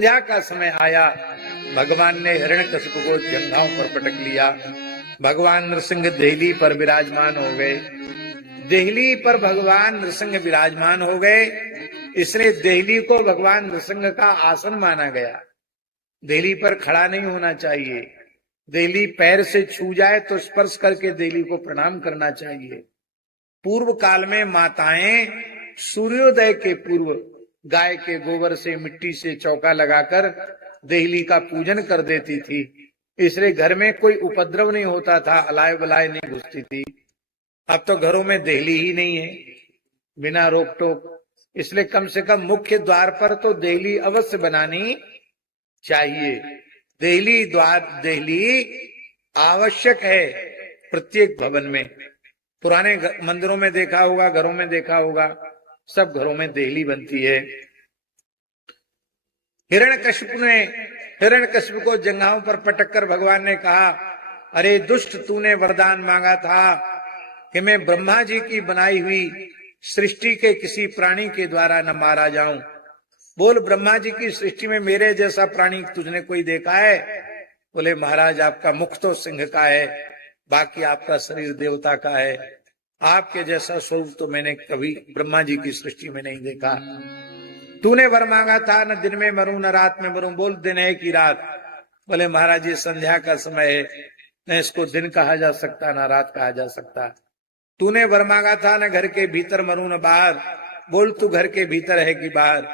संध्या का समय आया, भगवान ने हिरण्यकशिपु को जंघाओं पर पटक लिया। भगवान नृसिंह देहली पर विराजमान हो गए। देहली पर भगवान नृसिंह विराजमान हो गए, इसलिए देहली को भगवान नृसिंह का आसन माना गया। देहली पर खड़ा नहीं होना चाहिए, देहली पैर से छू जाए तो स्पर्श करके देहली को प्रणाम करना चाहिए। पूर्व काल में माताएं सूर्योदय के पूर्व गाय के गोबर से मिट्टी से चौका लगाकर देहली का पूजन कर देती थी, इसलिए घर में कोई उपद्रव नहीं होता था, अलाय बलाय नहीं घुसती थी। अब तो घरों में देहली ही नहीं है बिना रोक टोक, इसलिए कम से कम मुख्य द्वार पर तो देहली अवश्य बनानी चाहिए। देहली आवश्यक है प्रत्येक भवन में। पुराने मंदिरों में देखा होगा, घरों में देखा होगा, सब घरों में देहली बनती है। हिरण्यकशिपु को जंघाओं पर पटक कर भगवान ने कहा, अरे दुष्ट, तूने वरदान मांगा था कि मैं ब्रह्मा जी की बनाई हुई सृष्टि के किसी प्राणी के द्वारा न मारा जाऊं। बोल, ब्रह्मा जी की सृष्टि में मेरे जैसा प्राणी तुझने कोई देखा है? बोले, महाराज आपका मुख तो सिंह का है, बाकी आपका शरीर देवता का है, आपके जैसा स्वरूप तो मैंने कभी ब्रह्मा जी की सृष्टि में नहीं देखा। तूने वर मांगा था, न दिन में मरूं न रात में मरूं। बोल, दिन है कि रात? बोले, महाराज ये संध्या का समय है, न इसको दिन कहा जा सकता न रात कहा जा सकता। तूने वर मांगा था, न घर के भीतर मरूं न बाहर। बोल, तू घर के भीतर है कि बाहर?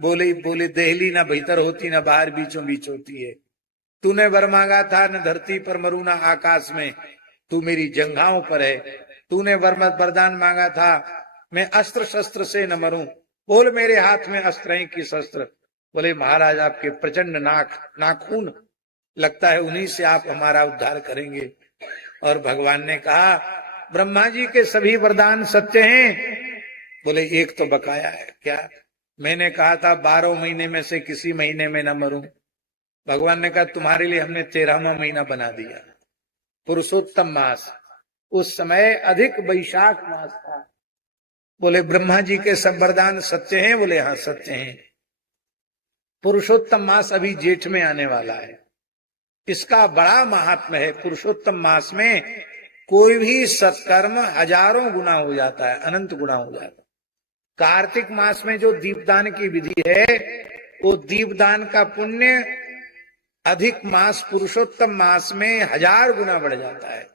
बोले देहली न भीतर होती न बाहर, बीचों बीच होती है। तूने वर मांगा था, न धरती पर मरूं न आकाश में, तू मेरी जंघाओं पर है। तूने वरदान मांगा था, मैं अस्त्र शस्त्र से न मरूं। बोल, मेरे हाथ में अस्त्र हैं कि शस्त्र? बोले, महाराज आपके प्रचंड नाखून, लगता है उन्हीं से आप हमारा उद्धार करेंगे। और भगवान ने कहा, ब्रह्मा जी के सभी वरदान सत्य हैं? बोले, एक तो बकाया है। क्या? मैंने कहा था 12 महीने में से किसी महीने में न मरूं। भगवान ने कहा, तुम्हारे लिए हमने 13वां महीना बना दिया, पुरुषोत्तम मास। उस समय अधिक वैशाख मास था। बोले, ब्रह्मा जी के सब वरदान सत्य हैं? बोले, हाँ सत्य हैं। पुरुषोत्तम मास अभी जेठ में आने वाला है, इसका बड़ा महात्म्य है। पुरुषोत्तम मास में कोई भी सत्कर्म हजारों गुना हो जाता है, अनंत गुना हो जाता है। कार्तिक मास में जो दीपदान की विधि है, वो दीपदान का पुण्य अधिक मास पुरुषोत्तम मास में 1000 गुना बढ़ जाता है।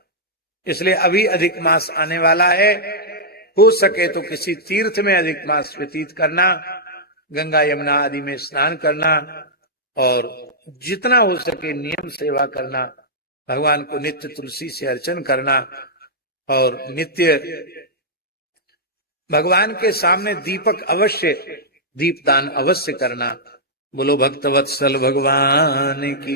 इसलिए अभी अधिक मास आने वाला है, हो सके तो किसी तीर्थ में अधिक मास व्यतीत करना, गंगा यमुना आदि में स्नान करना, और जितना हो सके नियम सेवा करना, भगवान को नित्य तुलसी से अर्चन करना, और नित्य भगवान के सामने दीपक अवश्य, दीपदान अवश्य करना। बोलो भक्तवत्सल भगवान की।